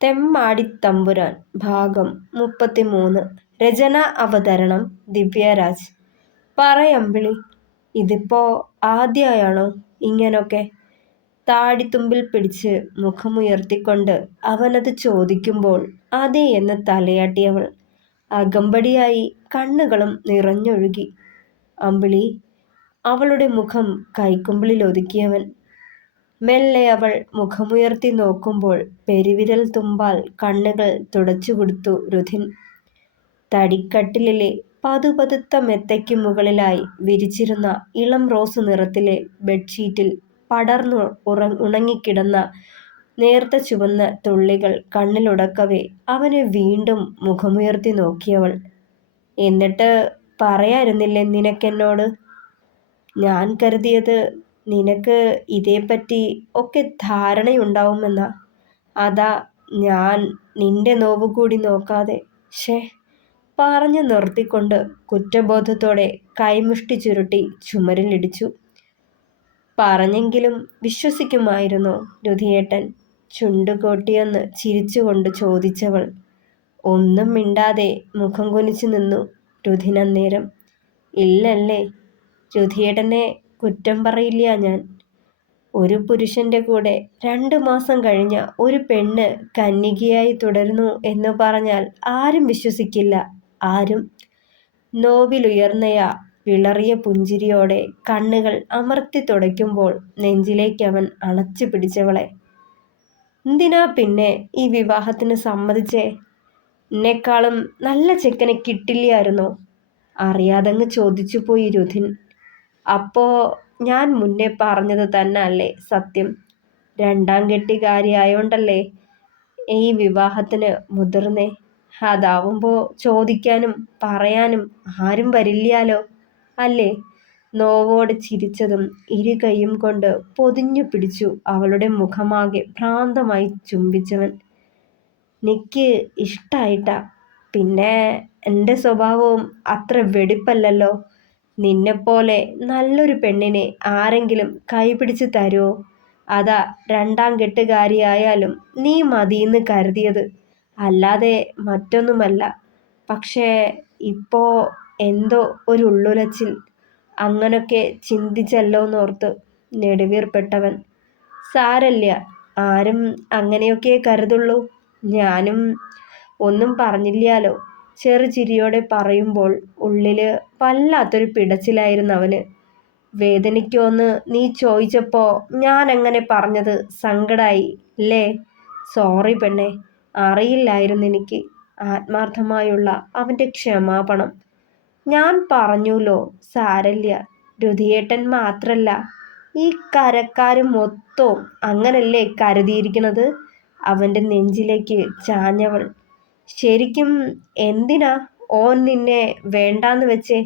തെമ്മാടിത്തമ്പുരാൻ ഭാഗം 33. രചന അവതരണം ദിവ്യരാജ്. പറയമ്പിളി, ഇതിപ്പോ ആദ്യായാണോ ഇങ്ങനൊക്കെ? താടിത്തുമ്പിൽ പിടിച്ച് മുഖമുയർത്തിക്കൊണ്ട് അവനത് ചോദിക്കുമ്പോൾ അതേ എന്ന് തലയാട്ടിയവൾ. അകമ്പടിയായി കണ്ണുകളും നിറഞ്ഞൊഴുകി. അമ്പിളി, അവളുടെ മുഖം കൈക്കുമ്പിളിൽ ഒതുക്കിയവൻ. മെല്ലെ അവൾ മുഖമുയർത്തി നോക്കുമ്പോൾ പെരുവിരൽ തുമ്പാൽ കണ്ണുകൾ തുടച്ചുകൊടുത്തു രുധിൻ. തടിക്കട്ടിലിലെ പതുപതുത്ത മെത്തയ്ക്ക് മുകളിലായി വിരിച്ചിരുന്ന ഇളം റോസ് നിറത്തിലെ ബെഡ്ഷീറ്റിൽ പടർന്നു ഉണങ്ങിക്കിടന്ന നേർത്ത ചുവന്ന തുള്ളികൾ കണ്ണിലുടക്കവേ അവനെ വീണ്ടും മുഖമുയർത്തി നോക്കിയവൾ. എന്നിട്ട് പറയായിരുന്നില്ലേ നിനക്കെന്നോട്? ഞാൻ കരുതിയത് നിനക്ക് ഇതേപ്പറ്റി ഒക്കെ ധാരണയുണ്ടാവുമെന്നാ. അതാ ഞാൻ നിന്റെ നോവ് കൂടി നോക്കാതെ. ഷേ. പറഞ്ഞു നിർത്തിക്കൊണ്ട് കുറ്റബോധത്തോടെ കൈമുഷ്ടി ചുരുട്ടി ചുമരിലിടിച്ചു. പറഞ്ഞെങ്കിലും വിശ്വസിക്കുമായിരുന്നോ രുധിയേട്ടൻ? ചുണ്ടുകൊട്ടിയൊന്ന് ചിരിച്ചുകൊണ്ട് ചോദിച്ചവൾ. ഒന്നും മിണ്ടാതെ മുഖം കുനിച്ചു നിന്നു രുധിനന്നേരം. ഇല്ലല്ലേ? രുധിയേട്ടനെ കുറ്റം പറയില്ല ഞാൻ. ഒരു പുരുഷന്റെ കൂടെ 2 മാസം കഴിഞ്ഞ ഒരു പെണ്ണ് കന്യകയായി തുടരുന്നു എന്ന് പറഞ്ഞാൽ ആരും വിശ്വസിക്കില്ല, ആരും. നോവിലുയർന്നയാ വിളറിയ പുഞ്ചിരിയോടെ കണ്ണുകൾ അമർത്തി തുടയ്ക്കുമ്പോൾ നെഞ്ചിലേക്കവൻ അണച്ചു പിടിച്ചവളെ. എന്തിനാ പിന്നെ ഈ വിവാഹത്തിന് സമ്മതിച്ചേ? എന്നെക്കാളും നല്ല ചെക്കനെ കിട്ടില്ലായിരുന്നോ? അറിയാതങ്ങ് ചോദിച്ചു പോയി രുധിൻ. അപ്പോ ഞാൻ മുന്നേ പറഞ്ഞത് തന്നെ അല്ലേ സത്യം? 2ാം കെട്ടുകാരിയായോണ്ടല്ലേ ഈ വിവാഹത്തിന് മുതിർന്നേ? അതാവുമ്പോ ചോദിക്കാനും പറയാനും ആരും വരില്ലാലോ അല്ലേ? നോവോടെ ചിരിച്ചതും ഇരു കൈയും കൊണ്ട് പൊതിഞ്ഞു പിടിച്ചു അവളുടെ മുഖമാകെ ഭ്രാന്തമായി ചുംബിച്ചവൻ. നിക്ക് ഇഷ്ടായിട്ടാ. പിന്നെ എൻ്റെ സ്വഭാവവും അത്ര വെടിപ്പല്ലല്ലോ. നിന്നെപ്പോലെ നല്ലൊരു പെണ്ണിനെ ആരെങ്കിലും കൈപിടിച്ച് തരുമോ? അതാ 2ാം കെട്ടുകാരിയായാലും നീ മതിയെന്ന് കരുതിയത്, അല്ലാതെ മറ്റൊന്നുമല്ല. പക്ഷേ ഇപ്പോ എന്തോ ഒരു ഉള്ളുലച്ചിൽ. അങ്ങനൊക്കെ ചിന്തിച്ചല്ലോന്നോർത്ത് നെടുവീർപ്പെട്ടവൻ. സാരല്ല, ആരും അങ്ങനെയൊക്കെ കരുതുള്ളൂ. ഞാനും ഒന്നും പറഞ്ഞില്ലാലോ. ചെറുചിരിയോടെ പറയുമ്പോൾ ഉള്ളില് വല്ലാത്തൊരു പിടച്ചിലായിരുന്നു അവന്. വേദനിക്കോന്ന് നീ ചോദിച്ചപ്പോ ഞാൻ അങ്ങനെ പറഞ്ഞത് സങ്കടായി ല്ലേ? സോറി പെണ്ണെ, അറിയില്ലായിരുന്നെനിക്ക്. ആത്മാർത്ഥമായുള്ള അവൻ്റെ ക്ഷമാപണം. ഞാൻ പറഞ്ഞൂലോ, സാരല്ല. രുധിയേട്ടൻ മാത്രല്ല, ഈ കരക്കാരും മൊത്തവും അങ്ങനല്ലേ കരുതിയിരിക്കണത്? അവൻ്റെ നെഞ്ചിലേക്ക് ചാഞ്ഞവൾ. ശരിക്കും എന്തിനാ ഓൻ നിന്നെ വേണ്ടാന്ന് വെച്ചേ?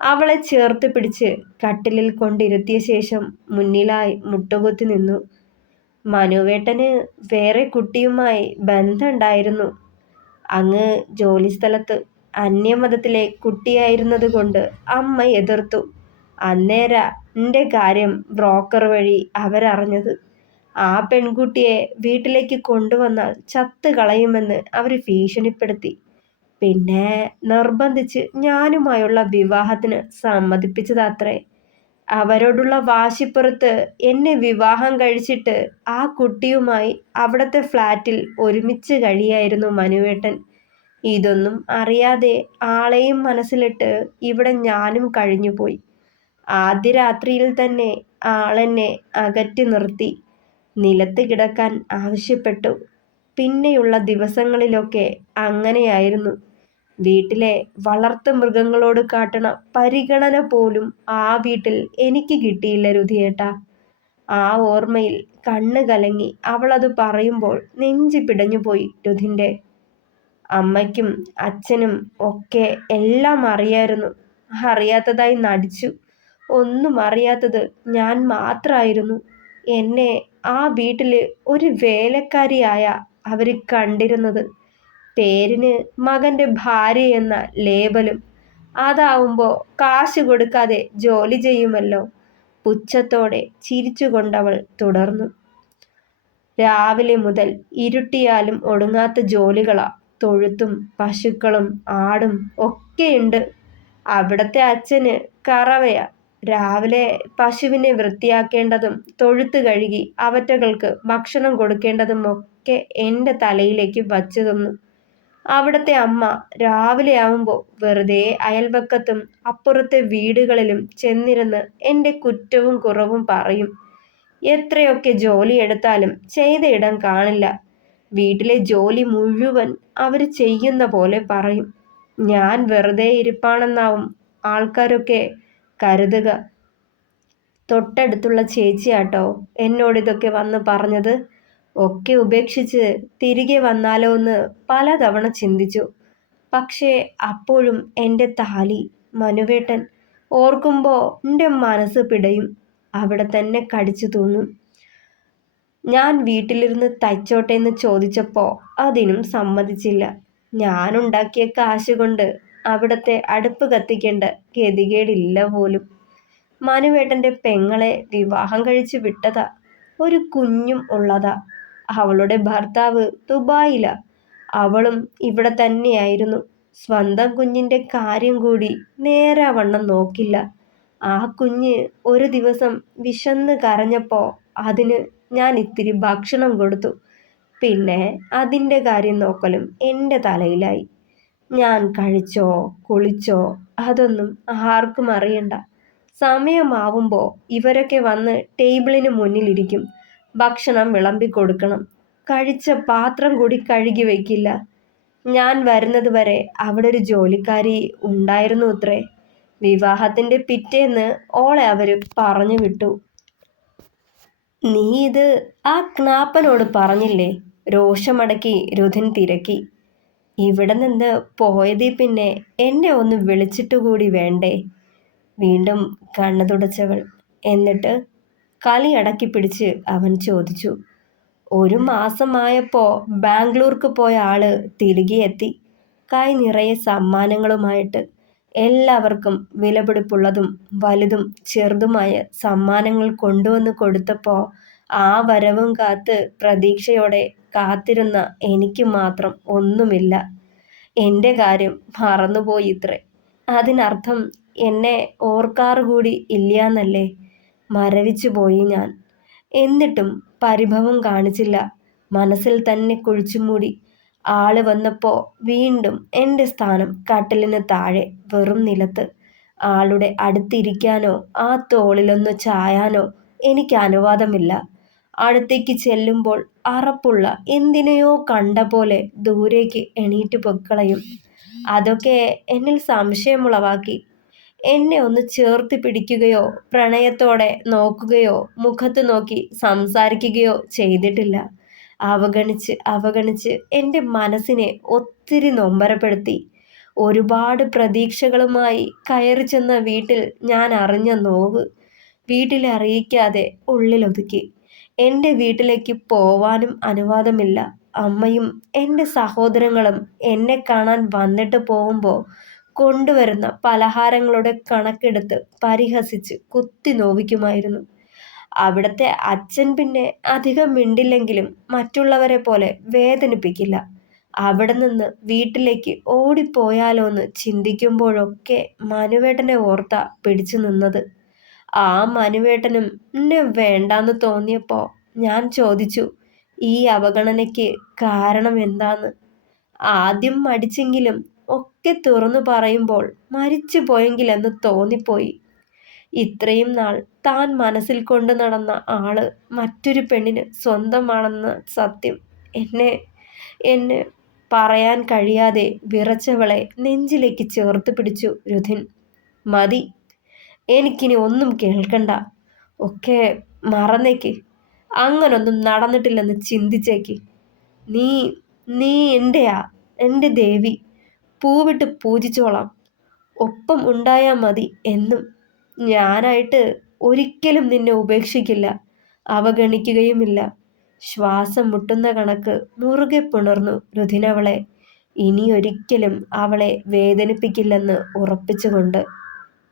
അവളെ ചേർത്ത് പിടിച്ച് കട്ടിലിൽ കൊണ്ടിരുത്തിയ ശേഷം മുന്നിലായി മുട്ടുകുത്തി നിന്നു. മനുവേട്ടന് വേറെ കുട്ടിയുമായി ബന്ധമുണ്ടായിരുന്നു. അങ്ങ് ജോലിസ്ഥലത്ത് അന്യമതത്തിലെ കുട്ടിയായിരുന്നത് കൊണ്ട് അമ്മ എതിർത്തു. അന്നേരാ എൻ്റെ കാര്യം ബ്രോക്കർ വഴി അവരറിഞ്ഞത്. ആ പെൺകുട്ടിയെ വീട്ടിലേക്ക് കൊണ്ടുവന്നാൽ ചത്ത് കളയുമെന്ന് അവർ ഭീഷണിപ്പെടുത്തി. പിന്നെ നിർബന്ധിച്ച് ഞാനുമായുള്ള വിവാഹത്തിന് സമ്മതിപ്പിച്ചതാത്രേ. അവരോടുള്ള വാശിപ്പുറത്ത് എന്നെ വിവാഹം കഴിച്ചിട്ട് ആ കുട്ടിയുമായി അവിടത്തെ ഫ്ലാറ്റിൽ ഒരുമിച്ച് കഴിയായിരുന്നു മനുവേട്ടൻ. ഇതൊന്നും അറിയാതെ ആളെയും മനസ്സിലിട്ട് ഇവിടെ ഞാനും കഴിഞ്ഞുപോയി. ആദ്യ രാത്രിയിൽ തന്നെ ആളെന്നെ അകറ്റി നിർത്തി നിലത്ത് കിടക്കാൻ ആവശ്യപ്പെട്ടു. പിന്നെയുള്ള ദിവസങ്ങളിലൊക്കെ അങ്ങനെയായിരുന്നു. വീട്ടിലെ വളർത്തു മൃഗങ്ങളോട് കാട്ടണ പരിഗണന പോലും ആ വീട്ടിൽ എനിക്ക് കിട്ടിയില്ല രുധിയേട്ടാ. ആ ഓർമ്മയിൽ കണ്ണ് കലങ്ങി അവളത് പറയുമ്പോൾ നെഞ്ച് പിടഞ്ഞുപോയി രുധിൻ്റെ. അമ്മയ്ക്കും അച്ഛനും ഒക്കെ എല്ലാം അറിയായിരുന്നു. അറിയാത്തതായി നടിച്ചു. ഒന്നും അറിയാത്തത് ഞാൻ മാത്രമായിരുന്നു. എന്നെ ആ വീട്ടില് ഒരു വേലക്കാരിയായ അവര് കണ്ടിരുന്നത്. പേരിന് മകൻ്റെ ഭാര്യ എന്ന ലേബലും. അതാവുമ്പോ കാശ് കൊടുക്കാതെ ജോലി ചെയ്യുമല്ലോ. പുച്ഛത്തോടെ ചിരിച്ചുകൊണ്ടവൾ തുടർന്നു. രാവിലെ മുതൽ ഇരുട്ടിയാലും ഒടുങ്ങാത്ത ജോലികളാ. തൊഴുത്തും പശുക്കളും ആടും ഒക്കെയുണ്ട്. അവിടത്തെ അച്ഛന് കറവയാ. രാവിലെ പശുവിനെ വൃത്തിയാക്കേണ്ടതും തൊഴുത്ത് കഴുകി അവറ്റകൾക്ക് ഭക്ഷണം കൊടുക്കേണ്ടതും ഒക്കെ എൻ്റെ തലയിലേക്ക് വച്ചു തന്നു. അവിടത്തെ അമ്മ രാവിലെ ആവുമ്പോൾ വെറുതെ അയൽവക്കത്തും അപ്പുറത്തെ വീടുകളിലും ചെന്നിരുന്ന് എൻ്റെ കുറ്റവും കുറവും പറയും. എത്രയൊക്കെ ജോലി എടുത്താലും ചെയ്ത ഇടം കാണില്ല. വീട്ടിലെ ജോലി മുഴുവൻ അവർ ചെയ്യുന്ന പോലെ പറയും. ഞാൻ വെറുതെ ഇരിപ്പാണെന്നാവും ആൾക്കാരൊക്കെ കരുതുക. തൊട്ടടുത്തുള്ള ചേച്ചിയാട്ടോ എന്നോടിതൊക്കെ വന്ന് പറഞ്ഞത്. ഒക്കെ ഉപേക്ഷിച്ച് തിരികെ വന്നാലോ എന്ന് പലതവണ ചിന്തിച്ചു. പക്ഷേ അപ്പോഴും എൻ്റെ താലി, മനുവേട്ടൻ ഓർക്കുമ്പോൾ എൻ്റെ മനസ്സ് പിടയും. അവിടെ തന്നെ കടിച്ചു തൂങ്ങും. ഞാൻ വീട്ടിലിരുന്ന് തയ്ച്ചോട്ടെ എന്ന് ചോദിച്ചപ്പോൾ അതിനും സമ്മതിച്ചില്ല. ഞാനുണ്ടാക്കിയ കാശ് കൊണ്ട് അവിടത്തെ അടുപ്പ് കത്തിക്കേണ്ട ഗതികേടില്ല പോലും. മനുവേട്ടൻ്റെ പെങ്ങളെ വിവാഹം കഴിച്ചു വിട്ടതാ. ഒരു കുഞ്ഞും ഉള്ളതാ. അവളുടെ ഭർത്താവ് ദുബായിലാ. അവളും ഇവിടെ തന്നെയായിരുന്നു. സ്വന്തം കുഞ്ഞിൻ്റെ കാര്യം കൂടി നേരാവണ്ണം നോക്കില്ല. ആ കുഞ്ഞ് ഒരു ദിവസം വിശന്ന് കരഞ്ഞപ്പോൾ അതിന് ഞാൻ ഇത്തിരി ഭക്ഷണം കൊടുത്തു. പിന്നെ അതിൻ്റെ കാര്യം നോക്കലും എൻ്റെ തലയിലായി. ഞാൻ കഴിച്ചോ കുളിച്ചോ അതൊന്നും ആർക്കും അറിയണ്ട. സമയമാവുമ്പോൾ ഇവരൊക്കെ വന്ന് ടേബിളിന് മുന്നിലിരിക്കും. ഭക്ഷണം വിളമ്പി കൊടുക്കണം. കഴിച്ച പാത്രം കൂടി കഴുകി വയ്ക്കില്ല. ഞാൻ വരുന്നത് വരെ അവിടെ ഒരു ജോലിക്കാരി ഉണ്ടായിരുന്നു അത്രേ. വിവാഹത്തിൻ്റെ പിറ്റേന്ന് ഓളെ അവർ പറഞ്ഞു വിട്ടു. നീ ഇത് ആ ക്നാപ്പനോട് പറഞ്ഞില്ലേ? രോഷമടക്കി രുധിൻ തിരക്കി. ഇവിടെ നിന്ന് പോയതിൽ പിന്നെ എന്നെ ഒന്ന് വിളിച്ചിട്ട് കൂടി വേണ്ടേ? വീണ്ടും കണ്ണു തുടച്ചവൾ. എന്നിട്ട് കളി അടക്കി പിടിച്ച് അവൻ ചോദിച്ചു. ഒരു മാസമായപ്പോൾ ബാംഗ്ലൂർക്ക് പോയ ആള് തിരികെ എത്തി. കൈ നിറയെ സമ്മാനങ്ങളുമായിട്ട്. എല്ലാവർക്കും വിലപിടിപ്പുള്ളതും വലുതും ചെറുതുമായ സമ്മാനങ്ങൾ കൊണ്ടുവന്ന് കൊടുത്തപ്പോൾ ആ വരവും കാത്ത് പ്രതീക്ഷയോടെ കാത്തിരുന്ന എനിക്ക് മാത്രം ഒന്നുമില്ല. എൻ്റെ കാര്യം മറന്നുപോയിത്രേ. അതിനർത്ഥം എന്നെ ഓർക്കാറുകൂടി ഇല്ലാന്നല്ലേ? മരവിച്ചു പോയി ഞാൻ. എന്നിട്ടും പരിഭവം കാണിച്ചില്ല. മനസ്സിൽ തന്നെ കുഴിച്ചുമൂടി. ആള് വന്നപ്പോൾ വീണ്ടും എൻ്റെ സ്ഥാനം കട്ടിലിന് താഴെ വെറും നിലത്ത്. ആളുടെ അടുത്തിരിക്കാനോ ആ തോളിലൊന്ന് ചായാനോ എനിക്ക് അനുവാദമില്ല. അടുത്തേക്ക് ചെല്ലുമ്പോൾ അറപ്പുള്ള എന്തിനെയോ കണ്ട പോലെ ദൂരേക്ക് എണീറ്റ് പൊക്കളയും. അതൊക്കെ എന്നിൽ സംശയമുളവാക്കി. എന്നെ ഒന്ന് ചേർത്ത് പിടിക്കുകയോ പ്രണയത്തോടെ നോക്കുകയോ മുഖത്ത് നോക്കി സംസാരിക്കുകയോ ചെയ്തിട്ടില്ല. അവഗണിച്ച് അവഗണിച്ച് എൻ്റെ മനസ്സിനെ ഒത്തിരി നൊമ്പരപ്പെടുത്തി. ഒരുപാട് പ്രതീക്ഷകളുമായി കയറി ചെന്ന വീട്ടിൽ ഞാൻ അറിഞ്ഞ നോവ് വീട്ടിലറിയിക്കാതെ ഉള്ളിലൊതുക്കി. എൻ്റെ വീട്ടിലേക്ക് പോവാനും അനുവാദമില്ല. അമ്മയും എൻ്റെ സഹോദരങ്ങളും എന്നെ കാണാൻ വന്നിട്ട് പോകുമ്പോൾ കൊണ്ടുവരുന്ന പലഹാരങ്ങളുടെ കണക്കെടുത്ത് പരിഹസിച്ച് കുത്തി നോവിക്കുമായിരുന്നു. അവിടുത്തെ അച്ഛൻ പിന്നെ അധികം മിണ്ടില്ലെങ്കിലും മറ്റുള്ളവരെ പോലെ വേദനിപ്പിക്കില്ല. അവിടെ നിന്ന് വീട്ടിലേക്ക് ഓടിപ്പോയാലോ എന്ന് ചിന്തിക്കുമ്പോഴൊക്കെ മനുവേട്ടനെ ഓർത്താ പിടിച്ചു നിന്നത്. ആ മനുവേട്ടനും എന്നെ വേണ്ടാന്ന് തോന്നിയപ്പോൾ ഞാൻ ചോദിച്ചു, ഈ അവഗണനയ്ക്ക് കാരണം എന്താന്ന്. ആദ്യം മടിച്ചെങ്കിലും ഒക്കെ തുറന്നു പറയുമ്പോൾ മരിച്ചു പോയെങ്കിലെന്ന് തോന്നിപ്പോയി. ഇത്രയും നാൾ താൻ മനസ്സിൽ കൊണ്ടു നടന്ന ആള് മറ്റൊരു പെണ്ണിന് സ്വന്തമാണെന്ന സത്യം എന്നെ എന്നെ പറയാൻ കഴിയാതെ വിറച്ചവളെ നെഞ്ചിലേക്ക് ചേർത്ത് പിടിച്ചു രുധിൻ. മതി, എനിക്കിനി ഒന്നും കേൾക്കണ്ട. ഒക്കെ മറന്നേക്ക്. അങ്ങനൊന്നും നടന്നിട്ടില്ലെന്ന് ചിന്തിച്ചേക്ക്. നീ നീ എൻ്റെയാ, എൻ്റെ ദേവി. പൂവിട്ട് പൂജിച്ചോളാം. ഒപ്പം ഉണ്ടായാൽ മതി എന്നും. ഞാനായിട്ട് ഒരിക്കലും നിന്നെ ഉപേക്ഷിക്കില്ല, അവഗണിക്കുകയുമില്ല. ശ്വാസം മുട്ടുന്ന കണക്ക് മുറുകെ പുണർന്നു രുധിനവളെ. ഇനിയൊരിക്കലും അവളെ വേദനിപ്പിക്കില്ലെന്ന് ഉറപ്പിച്ചുകൊണ്ട്.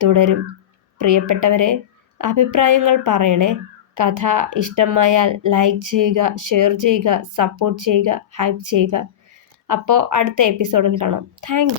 തുടരും. പ്രിയപ്പെട്ടവരെ, അഭിപ്രായങ്ങൾ പറയണേ. കഥ ഇഷ്ടമായാൽ ലൈക്ക് ചെയ്യുക, ഷെയർ ചെയ്യുക, സപ്പോർട്ട് ചെയ്യുക, ഹൈപ്പ് ചെയ്യുക. അപ്പോൾ അടുത്ത എപ്പിസോഡിൽ കാണാം. താങ്ക്